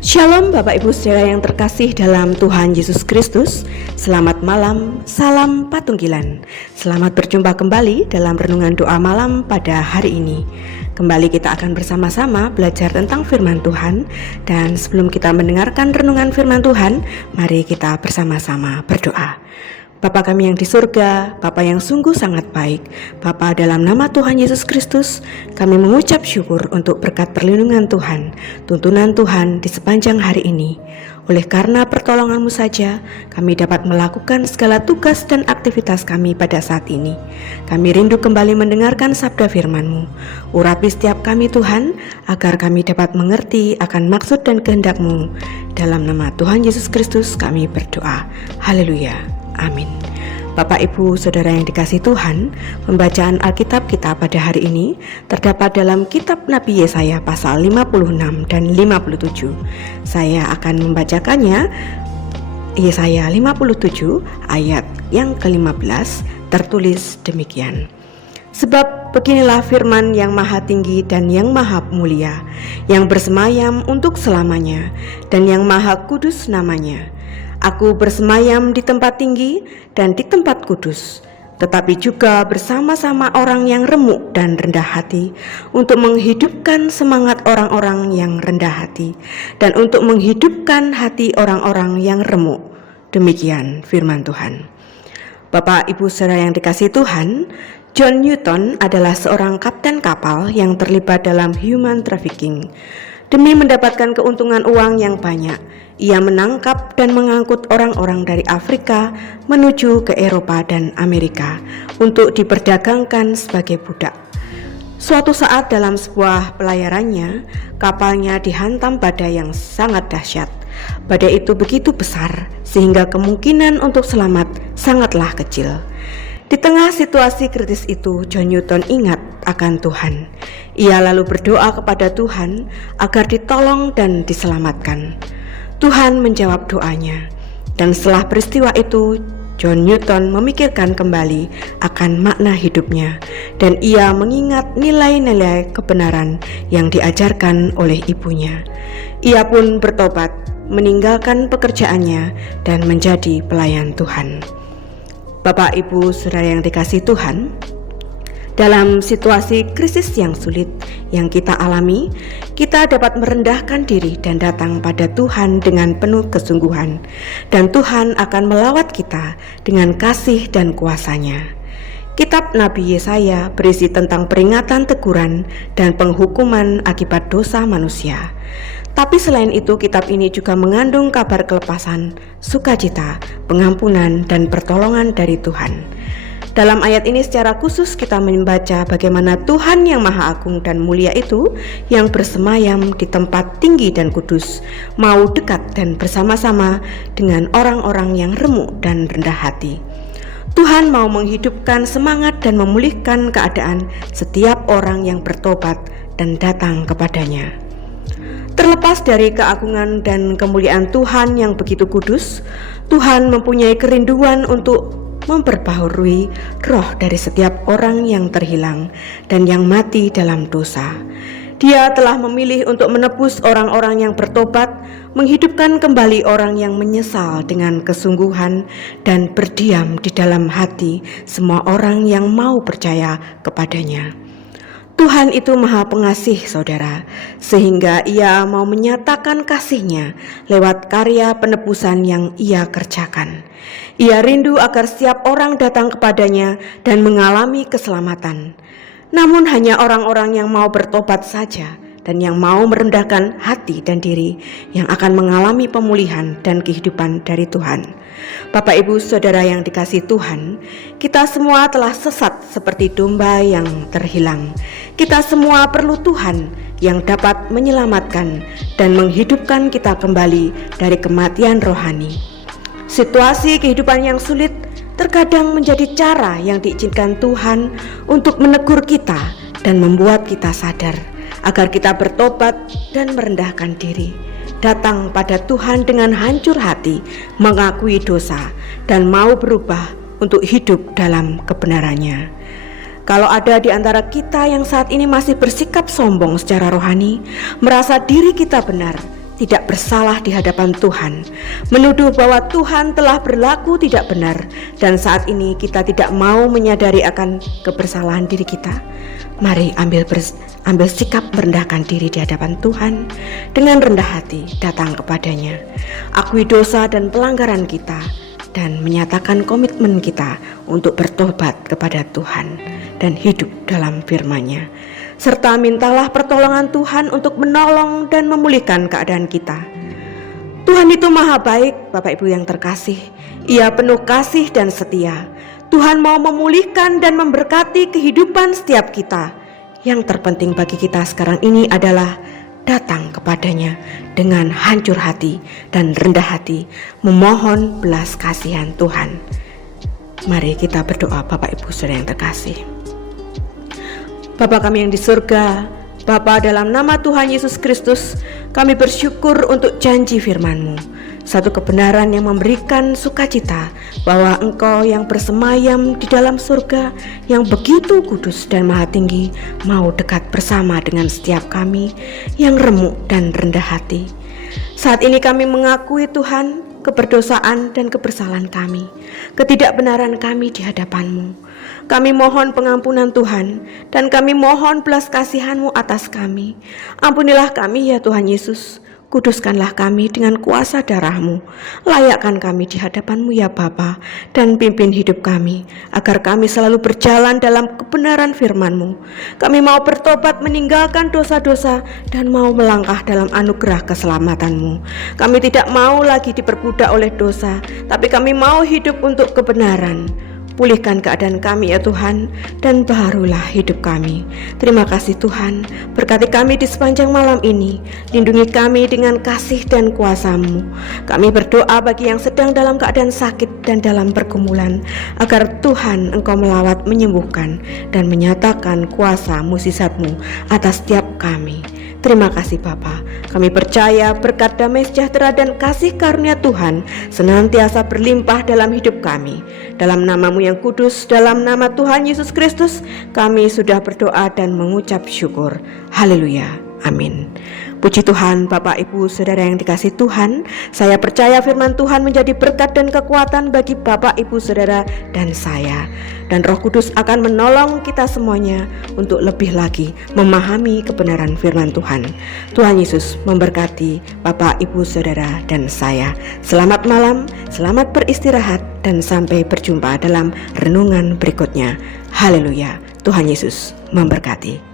Shalom Bapak Ibu Saudara yang terkasih dalam Tuhan Yesus Kristus. Selamat malam, salam patunggilan. Selamat berjumpa kembali dalam renungan doa malam pada hari ini. Kembali kita akan bersama-sama belajar tentang firman Tuhan. Dan sebelum kita mendengarkan renungan firman Tuhan, mari kita bersama-sama berdoa. Bapa kami yang di surga, Bapa yang sungguh sangat baik, Bapa dalam nama Tuhan Yesus Kristus, kami mengucap syukur untuk berkat perlindungan Tuhan, tuntunan Tuhan di sepanjang hari ini. Oleh karena pertolongan-Mu saja, kami dapat melakukan segala tugas dan aktivitas kami pada saat ini. Kami rindu kembali mendengarkan sabda firman-Mu. Urapi setiap kami Tuhan, agar kami dapat mengerti akan maksud dan kehendak-Mu. Dalam nama Tuhan Yesus Kristus kami berdoa. Haleluya. Amin. Bapak Ibu Saudara yang dikasihi Tuhan, pembacaan Alkitab kita pada hari ini terdapat dalam kitab Nabi Yesaya pasal 56 dan 57. Saya akan membacakannya. Yesaya 57 ayat yang ke-15 tertulis demikian. Sebab beginilah firman yang maha tinggi dan yang maha mulia, yang bersemayam untuk selamanya, dan yang maha kudus namanya. Aku bersemayam di tempat tinggi dan di tempat kudus, tetapi juga bersama-sama orang yang remuk dan rendah hati, untuk menghidupkan semangat orang-orang yang rendah hati, dan untuk menghidupkan hati orang-orang yang remuk. Demikian firman Tuhan. Bapak Ibu Saudara yang dikasihi Tuhan, John Newton adalah seorang kapten kapal yang terlibat dalam human trafficking. Demi mendapatkan keuntungan uang yang banyak, ia menangkap dan mengangkut orang-orang dari Afrika menuju ke Eropa dan Amerika untuk diperdagangkan sebagai budak. Suatu saat dalam sebuah pelayarannya, kapalnya dihantam badai yang sangat dahsyat. Badai itu begitu besar sehingga kemungkinan untuk selamat sangatlah kecil. Di tengah situasi kritis itu, John Newton ingat akan Tuhan. Ia lalu berdoa kepada Tuhan agar ditolong dan diselamatkan. Tuhan menjawab doanya, dan setelah peristiwa itu, John Newton memikirkan kembali akan makna hidupnya, dan ia mengingat nilai-nilai kebenaran yang diajarkan oleh ibunya. Ia pun bertobat, meninggalkan pekerjaannya, dan menjadi pelayan Tuhan. Bapak Ibu Saudara yang dikasihi Tuhan, dalam situasi krisis yang sulit yang kita alami, kita dapat merendahkan diri dan datang pada Tuhan dengan penuh kesungguhan, dan Tuhan akan melawat kita dengan kasih dan kuasa-Nya. Kitab Nabi Yesaya berisi tentang peringatan, teguran, dan penghukuman akibat dosa manusia. Tapi selain itu, kitab ini juga mengandung kabar kelepasan, sukacita, pengampunan, dan pertolongan dari Tuhan. Dalam ayat ini secara khusus kita membaca bagaimana Tuhan yang Maha Agung dan Mulia itu, yang bersemayam di tempat tinggi dan kudus, mau dekat dan bersama-sama dengan orang-orang yang remuk dan rendah hati. Tuhan mau menghidupkan semangat dan memulihkan keadaan setiap orang yang bertobat dan datang kepadanya. Terlepas dari keagungan dan kemuliaan Tuhan yang begitu kudus, Tuhan mempunyai kerinduan untuk memperbaharui roh dari setiap orang yang terhilang dan yang mati dalam dosa. Dia telah memilih untuk menebus orang-orang yang bertobat, menghidupkan kembali orang yang menyesal dengan kesungguhan, dan berdiam di dalam hati semua orang yang mau percaya kepadanya. Tuhan itu Maha Pengasih, saudara, sehingga Ia mau menyatakan kasih-Nya lewat karya penebusan yang Ia kerjakan. Ia rindu agar setiap orang datang kepadanya dan mengalami keselamatan. Namun hanya orang-orang yang mau bertobat saja dan yang mau merendahkan hati dan diri yang akan mengalami pemulihan dan kehidupan dari Tuhan. Bapak Ibu Saudara yang dikasihi Tuhan, kita semua telah sesat seperti domba yang terhilang. Kita semua perlu Tuhan yang dapat menyelamatkan dan menghidupkan kita kembali dari kematian rohani. Situasi kehidupan yang sulit terkadang menjadi cara yang diizinkan Tuhan untuk menegur kita dan membuat kita sadar agar kita bertobat dan merendahkan diri, datang pada Tuhan dengan hancur hati, mengakui dosa, dan mau berubah untuk hidup dalam kebenarannya. Kalau ada di antara kita yang saat ini masih bersikap sombong secara rohani, merasa diri kita benar, tidak bersalah di hadapan Tuhan, menuduh bahwa Tuhan telah berlaku tidak benar, dan saat ini kita tidak mau menyadari akan kebersalahan diri kita. Mari ambil sikap merendahkan diri di hadapan Tuhan, dengan rendah hati datang kepadanya, akui dosa dan pelanggaran kita, dan menyatakan komitmen kita untuk bertobat kepada Tuhan dan hidup dalam firman-Nya. Serta mintalah pertolongan Tuhan untuk menolong dan memulihkan keadaan kita. Tuhan itu maha baik, Bapak Ibu yang terkasih. Ia penuh kasih dan setia. Tuhan mau memulihkan dan memberkati kehidupan setiap kita. Yang terpenting bagi kita sekarang ini adalah datang kepadanya dengan hancur hati dan rendah hati, memohon belas kasihan Tuhan. Mari kita berdoa, Bapak Ibu Saudara yang terkasih. Bapa kami yang di surga, Bapa, dalam nama Tuhan Yesus Kristus, kami bersyukur untuk janji firman-Mu, satu kebenaran yang memberikan sukacita bahwa Engkau yang bersemayam di dalam surga, yang begitu kudus dan maha tinggi, mau dekat bersama dengan setiap kami yang remuk dan rendah hati. Saat ini kami mengakui Tuhan keberdosaan dan kebersalahan kami, ketidakbenaran kami di hadapan-Mu. Kami mohon pengampunan Tuhan, dan kami mohon belas kasihan-Mu atas kami. Ampunilah kami ya Tuhan Yesus, kuduskanlah kami dengan kuasa darah-Mu. Layakkan kami di hadapan-Mu ya Bapa, dan pimpin hidup kami, agar kami selalu berjalan dalam kebenaran firman-Mu. Kami mau bertobat meninggalkan dosa-dosa, dan mau melangkah dalam anugerah keselamatan-Mu. Kami tidak mau lagi diperbudak oleh dosa, tapi kami mau hidup untuk kebenaran. Pulihkan keadaan kami ya Tuhan, dan baharulah hidup kami. Terima kasih Tuhan, berkati kami di sepanjang malam ini, lindungi kami dengan kasih dan kuasa-Mu. Kami berdoa bagi yang sedang dalam keadaan sakit dan dalam pergumulan, agar Tuhan Engkau melawat, menyembuhkan, dan menyatakan kuasa mukjizat-Mu atas setiap kami. Terima kasih Bapa, kami percaya berkat damai sejahtera dan kasih karunia Tuhan senantiasa berlimpah dalam hidup kami. Dalam nama-Mu yang kudus, dalam nama Tuhan Yesus Kristus, kami sudah berdoa dan mengucap syukur. Haleluya, amin. Puji Tuhan, Bapak Ibu Saudara yang dikasihi Tuhan, saya percaya firman Tuhan menjadi berkat dan kekuatan bagi Bapak Ibu Saudara dan saya. Dan Roh Kudus akan menolong kita semuanya untuk lebih lagi memahami kebenaran firman Tuhan. Tuhan Yesus memberkati Bapak Ibu Saudara dan saya. Selamat malam, selamat beristirahat, dan sampai berjumpa dalam renungan berikutnya. Haleluya, Tuhan Yesus memberkati.